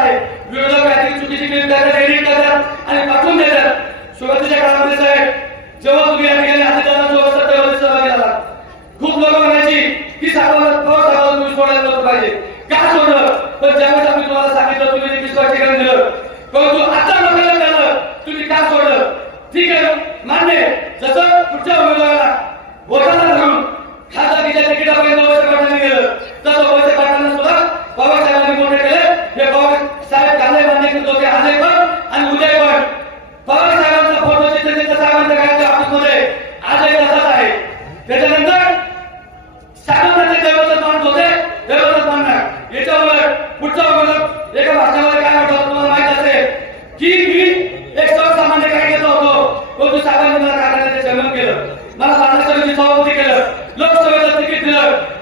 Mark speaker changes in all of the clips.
Speaker 1: आहे. विरोधक काहीतरी चुकीची क्लिप करतात एडिट करतात आणि पाठवून देतात. सुरुवातीच्या काळामध्ये साहेब जेव्हा तुम्ही या ठिकाणी हातीदारांसोबत सत्तेवर सहभागी झाला खूप लोक म्हणायची की साहेबांना थोडं साहेबांना तुम्ही सोडायला नव्हतं पाहिजे. का सोडलं? पण ज्यावेळेस आम्ही तुम्हाला सांगितलं तुम्ही देखील स्पष्टीकरण दिलं. परंतु आता लोकांना झालं. तुम्ही का सोडलं? ठीक आहे मान्य जसं पुढच्या उमेदवाराला बोटाला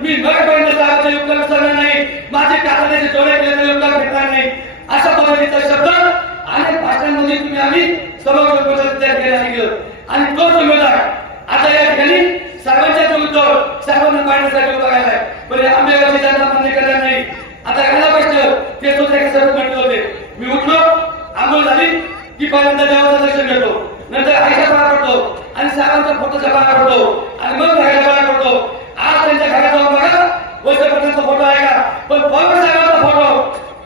Speaker 1: मी मरेपर्यंत साहेबांचं योगदान विसरणार नाही. माझे कारखान्याचे जोडे केलेलं योगदान भेटणार नाही. अशा पद्धतीचा शब्द अनेक भाषणांमध्ये तुम्ही आम्ही समग्र पद्धतीत तयार केला गेलो आणि तो संविधान आता या ठिकाणी सर्वांच्या उद्योग सर्वांना पाहण्यासाठी उभा राहिलाय पण आंबेगावची त्यांना मान्य करणार नाही. आता राहिला प्रश्न ते सुद्धा सर्व म्हटले होते. मी उठलो आंघोळ झाली की पहिल्यांदा देवाचं दर्शन घेतो. नंतर आईचा पाया पडतो आणि साहेबांच्या फोटोच्या पाया पडतो. आणि मग घराच्या पाया पडतो. आज त्यांच्या घरात जाऊन बघा फोटो आहे का? पण पवार साहेबांचा फोटो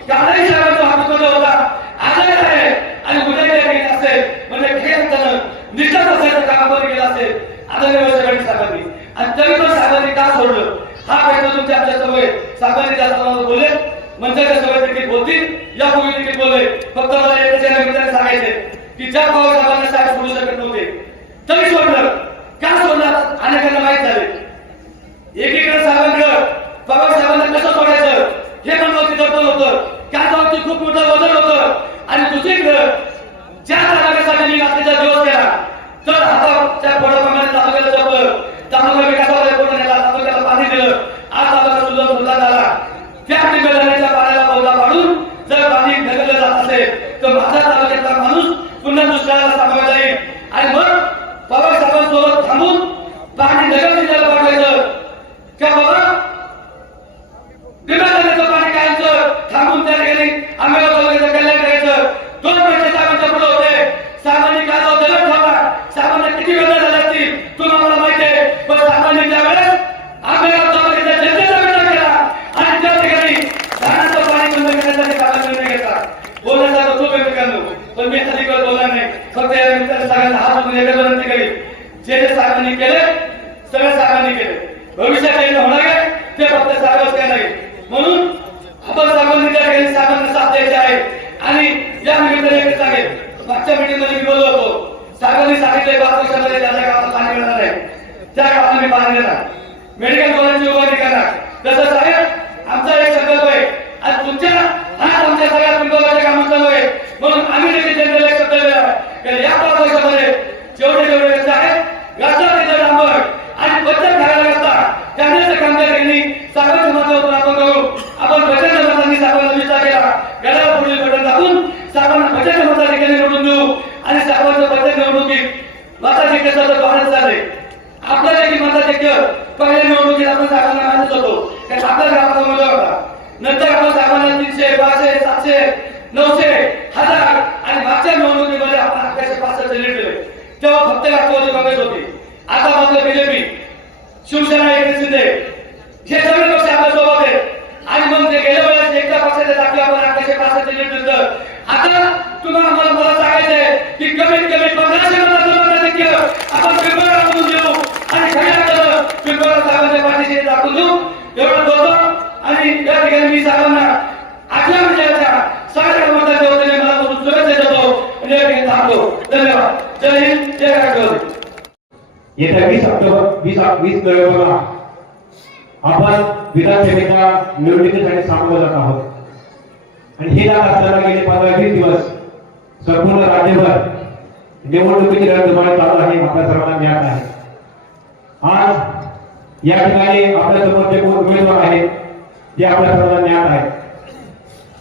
Speaker 1: कालही साहेबांचा हा हातामध्ये होता. आजही आहे. आणि उद्या काही असेल. म्हणजे खेळ त्यानं निष्ठाच असायचं काम कामावर गेला असेल. आदरणीय वैद्यपती साहेबांनी. आणि तरी पण साहेबांनी का सोडलं? हा प्रश्न तुमच्या आमच्या सवय साहेबांनी त्या समोर बोलले. मंचाच्या सवय देखील बोलतील. या पूर्वी देखील बोलले. फक्त मला एकच निमित्ताने सांगायचे. की ज्या पवार साहेबांना साहेब सोडू शकत नव्हते तरी सोडलं का सोडलं अनेकांना माहीत झाले एकीकडे साहेबांकडे पवार साहेबांना कसं सोडायचं हे पण नव्हती दडपण होतं कांदावरती खूप मोठं वजन होतं आणि दुसरीकडे ज्या तालुक्यासाठी मी रात्रीचा दिवस केला तर हाताच्या पोटाप्रमाणे तालुक्याला जपलं तालुका विकासाला पूर्ण नेला तालुक्याला पाणी दिलं आज तालुका सुद्धा सुद्धा झाला त्या जिम्मेदारीच्या पाण्याला पौधा पाडून जर पाणी ढकललं जात असेल तर माझ्या तालुक्यातला माणूस पुन्हा दुष्काळाला सामोरा जाईल आणि मग पवार साहेबांसोबत थांबून पाणी नगर जिल्ह्याला पाठवायचं का बाबा विभागाचं पाणी कायमचं थांबून त्या ठिकाणी आंबेगाव तालुक्याचं कल्याण करायचं दोन महिने साहेबांच्या पुढे होते साहेबांनी काय जाऊ दलत ठेवला साहेबांना किती वेळा झाला असतील तुम्हाला मला माहिती आहे पण साहेबांनी त्यावेळेस आंबेगाव तालुक्याच्या जनतेचा विचार केला आणि त्या ठिकाणी धानाचं पाणी बंद करण्यासाठी साहेबांनी निर्णय घेतला बोलण्याचा खूप आहे मित्रांनो पण मी अधिक वेळ बोलणार नाही. फक्त या मित्रांना सगळ्यांना हात जोडून एकच विनंती करेल जे जे साहेबांनी केले सगळं साहेबांनी केले भविष्यात जे होणार आहे ते फक्त साहेबच काय नाही म्हणून आपण साहेबांनी त्या ठिकाणी साहेबांना साथ द्यायचे आहे. आणि या निमित्ताने एक सांगेल मागच्या मीटिंगमध्ये मी बोललो होतो. साहेबांनी सांगितले पाच वर्षामध्ये ज्या गावाला पाणी मिळणार आहे. त्या गावाला मी पाणी देणार. मेडिकल कॉलेजची उभारणी करणार तसं साहेब आमचा एक संकल्प आहे आणि तुमच्या हा आमच्या सगळ्या पिंपळाच्या कामाचा आहे म्हणून आम्ही देखील जनतेला एक शब्द दिला आहे की या पाच वर्षामध्ये जेवढे जेवढे व्यक्ती आहेत रस्ता तिथं डांबर आणि बचत घालायला रस्ता करण्याचं काम त्या ठिकाणी साहेबांच्या माध्यमातून आपण करू आपण बचत मतांनी साहेबांना विचार केला गडावर पुढील बटन दाबून साहेबांना बचत मता ठिकाणी निवडून देऊ आणि साहेबांचं बचत निवडणुकीत मताचे कसं झाले आपल्याला चालले आपल्या देखील पहिल्या निवडणुकीत आपण साहेबांना मानत होतो. कारण आपला गावाचा उमेदवार होता नंतर आपण साहेबांना तीनशे पाचशे सातशे नऊशे हजार आणि मागच्या निवडणुकीमध्ये आपण अकराशे पासष्ट लीड दिले. तेव्हा फक्त राष्ट्रवादी काँग्रेस होती. आता मात्र बीजेपी. शिवसेना एकनाथ शिंदे. हे सगळे पक्ष आपल्यासोबत आहेत. आणि मग ते गेल्या वेळेस एकदा पक्षाच्या दाखले आपण अकराशे पासष्ट लीड तर आता तुम्हाला मला मला सांगायचंय की कमीत कमी पंधराशे मतांचं मताधिक्य आपण पिंपळा मी सर्वांना आपल्या विजयाच्या सगळ्या मताच्या वतीने म्हणजे मला म्हणून शुभेच्छा देतो थांबतो धन्यवाद. जय हिंद जय राष्ट्रवादी
Speaker 2: येत्या वीस ऑक्टोबर वीस वीस नोव्हेंबरला आपण विधानसभेच्या निवडणुकीसाठी सामोरं जात आहोत. आणि हे जात असताना गेले पंधरा वीस दिवस संपूर्ण राज्यभर निवडणुकीची रणधुमाळी चालू आहे. आपल्या सर्वांना ज्ञात आहे. आज या ठिकाणी आपल्यासमोर जे उमेदवार आहेत जे आपल्या सर्वांना ज्ञात आहे.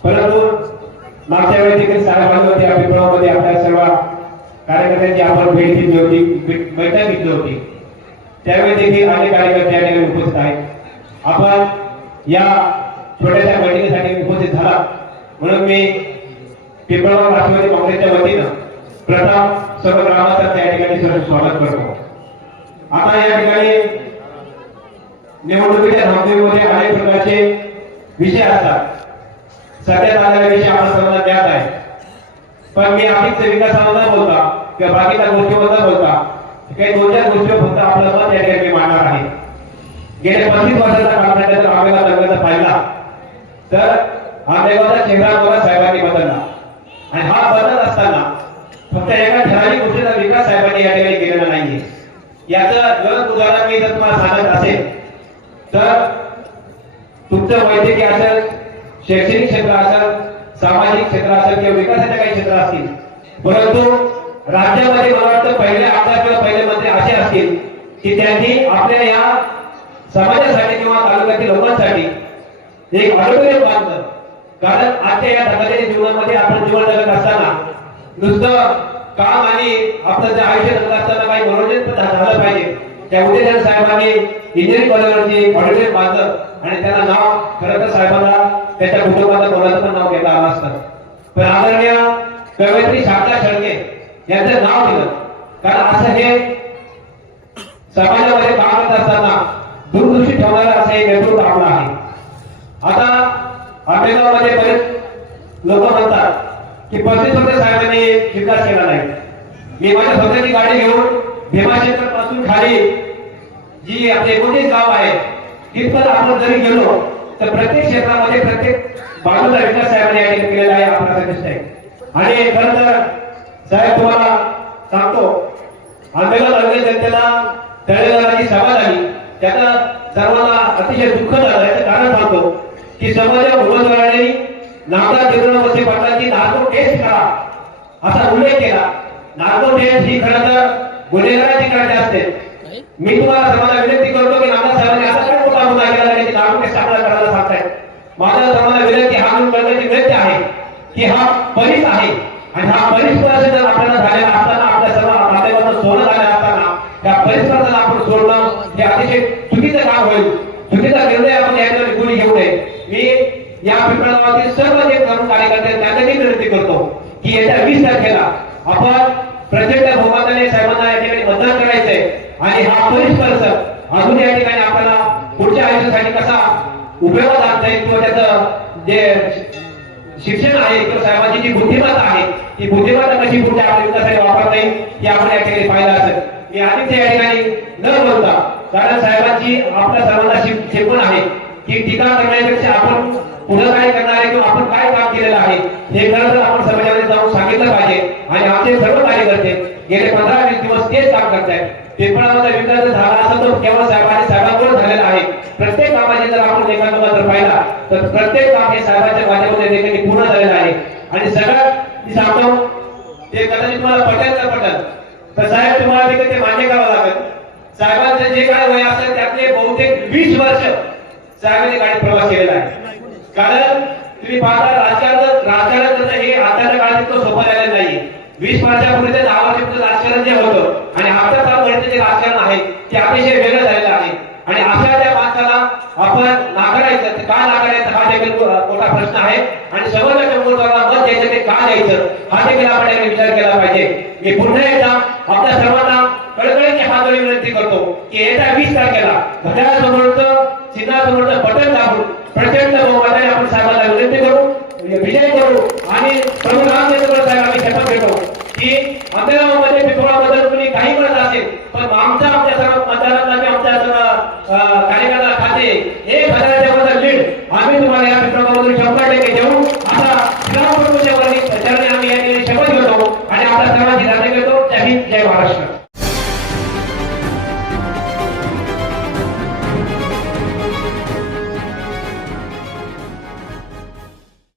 Speaker 2: परंतु मागच्या वेळी देखील साहेबांमध्ये या पिंपळामध्ये आपल्या सर्व कार्यकर्त्यांची आपण भेट घेतली होती बैठक घेतली होती. त्यावेळी देखील अनेक कार्यकर्ते या ठिकाणी उपस्थित आहेत. आपण या छोट्याशा बैठकीसाठी उपस्थित झाला. म्हणून मी पिंपळगाव राष्ट्रवादी काँग्रेसच्या वतीनं प्रथम सर्व ग्रामस्थांचं या ठिकाणी सर्व स्वागत करतो. आता या ठिकाणी निवडणुकीच्या धामधुमीमध्ये अनेक प्रकारचे विषय असतात. सध्या आलेला विषय आम्हाला सर्वांना ज्ञात आहे. पण मी आर्थिक विकासावर न बोलता किंवा बाकीच्या गोष्टीवर न बोलता काही दोन चार गोष्टी फक्त आपलं मत या ठिकाणी मांडणार आहे. गेल्या पस्तीस वर्षाचा कालखंड जर आम्हाला लग्नाचा पाहिला तर आंबेगावचा चेहरा मला साहेबांनी बदलला. आणि हा बदल असताना फक्त एका ठराविक गोष्टीचा विकास साहेबांनी या ठिकाणी केलेला नाहीये. याचं जर उदाहरण मी जर तुम्हाला सांगत असेल तर तुमचं वैद्यकीय असेल शैक्षणिक क्षेत्र असेल सामाजिक क्षेत्र असेल किंवा विकासाच्या काही क्षेत्र असतील परंतु राज्यामध्ये मला वाटतं पहिले आमदार किंवा पहिले मंत्री असे असतील की त्यांनी आपल्या या समाजासाठी किंवा तालुक्यातील लोकांसाठी एक ऑडिटोरियम बांधलं. कारण आजच्या या धकाच्या जीवनामध्ये आपण जीवन जगत असताना नुसतं काम आणि आपलं जे आयुष्य जगत असताना काही मनोरंजन पण झालं पाहिजे. त्या उद्देशाने साहेबांनी इंजिनिअरिंग कॉलेजवरती पडले बांधलं आणि त्याला नाव खरं तर साहेबांना त्याच्या कुटुंबाला कोणाचं पण नाव घेता आलं असतं. पण आदरणीय कवयत्री शारदा शेळके यांचं नाव दिलं. कारण असं हे समाजामध्ये काम करत असताना दूरदृष्टी ठेवणारा असं एक नेतृत्व आपलं आहे. आता आंबेगावमध्ये बरेच लोक म्हणतात की पंचवीस वर्ष साहेबांनी विकास केला नाही. मी माझ्या स्वतःची गाडी घेऊन भीमाशंकरपासून खाली जी आपले एकोणीस गाव आहे तिथपर्यंत आपण जरी गेलो तर प्रत्येक क्षेत्रामध्ये प्रत्येक बाजूला विकास साहेबांनी या केलेला आहे आपला आपल्याला आहे. आणि खर तर साहेब तुम्हाला सांगतो आंबेगाव तालुक्यात जनतेला तळेगावला जी सभा झाली. त्याचा सर्वांना अतिशय दुःख झालं याचं कारण सांगतो की समाजा उमेदवाराने नामदार देवेंद्र वसे पाटलांची नागपूर टेस्ट करा असा उल्लेख केला. नागपूर टेस्ट ही खरं तर गुन्हेगाराची करायची असते. मी तुम्हाला सर्वांना विनंती करतो की नाना साहेबांनी असा काय मोठा गुन्हा केला की नार्को टेस्ट आपल्याला करायला सांगतायत. माझ्या सर्वांना विनंती हा मी करण्याची विनंती आहे की हा परीस आहे आणि हा परिसराचा जर आपल्याला झालेला असताना आपल्या सर्व नातेवाईकांना सोनं आले असताना त्या परिसराला आपण सोडणं हे अतिशय चुकीचं काम होईल. चुकीचा निर्णय आपण या ठिकाणी कोणी घेऊ नये. मी या पिंपळगावातील सर्व जे तरुण कार्यकर्ते आहेत, त्यांना मी विनंती करतो की येत्या वीस तारखेला आपण प्रचंड बहुमताने साहेबांना या ठिकाणी मतदान करायचंय. आणि हा परिस परिसर अजून या ठिकाणी आपल्याला पुढच्या आयुष्यासाठी कसा उपयोगात आणता येईल किंवा त्याचं जे शिक्षण आहे किंवा साहेबांची जी बुद्धिमत्ता आहे ती बुद्धिमत्ता कशी पुढच्या आपल्या विकासासाठी वापरता येईल हे आपण या ठिकाणी पाहिलं असेल. मी आधीच या ठिकाणी न बोलता कारण साहेबांची आपल्या सर्वांना शिकवण आहे की टीका करण्यापेक्षा आपण पुढे काय करणार आहे किंवा आपण काय काम केलेलं आहे. हे खरं तर आपण समाजामध्ये जाऊन सांगितलं पाहिजे आणि आमचे सर्व कार्यकर्ते गेले पंधरा वीस दिवस तेच काम करतायत. पिंपळाचा विकास झाला असेल तर केवळ साहेबांनी साहेबांवर झालेला आहे. प्रत्येक कामाचे जर आपण एखादं मात्र पाहिला तर प्रत्येक काम हे साहेबांच्या माझ्यामध्ये देखील पूर्ण झालेलं आहे. आणि सगळ्यात मी सांगतो ते कदाचित तुम्हाला पटेल तर पटेल. तर साहेब तुम्हाला देखील ते मान्य करावं लागेल. साहेबांचं जे काय वय असेल त्यातले बहुतेक वीस वर्ष साहेबांनी गाडी प्रवास केलेला आहे. कारण तुम्ही पाहता राजकारण राजकारण करणं हे आताच्या काळात इतकं सोपं झालेलं नाही वीस वर्षापूर्वी ते दहा वर्षापूर्वी राजकारण जे होतं आणि आता काळापर्यंत जे राजकारण आहे ते अतिशय वेगळं झालेलं आहे. आणि अशा त्या माणसाला आपण नाकारायचं ते का नाकारायचं हा देखील मोठा प्रश्न आहे. आणि समाजाच्या उमेदवाराला मत द्यायचं ते का द्यायचं हा देखील आपण याने विचार केला पाहिजे. मी पुन्हा एकदा आपल्या सर्वांना कळकळीची हात जोडून विनंती करतो की येत्या वीस तारखेला घड्याळासमोरचं चिन्हासमोरचं बटन दाबून प्रचंड बहुमताने आपण साहेबांना विनंती करू म्हणजे विजय करू आणि प्रभू रामचंद्र साहेब आम्ही शपथ घेतो की अंतरामध्ये पिंपळाबद्दल तुम्ही काही म्हणत असेल पण आमच्या आमच्या सर्व मतदारांना आमच्या सर्व कार्यकर्ता खाते. एक हजाराच्या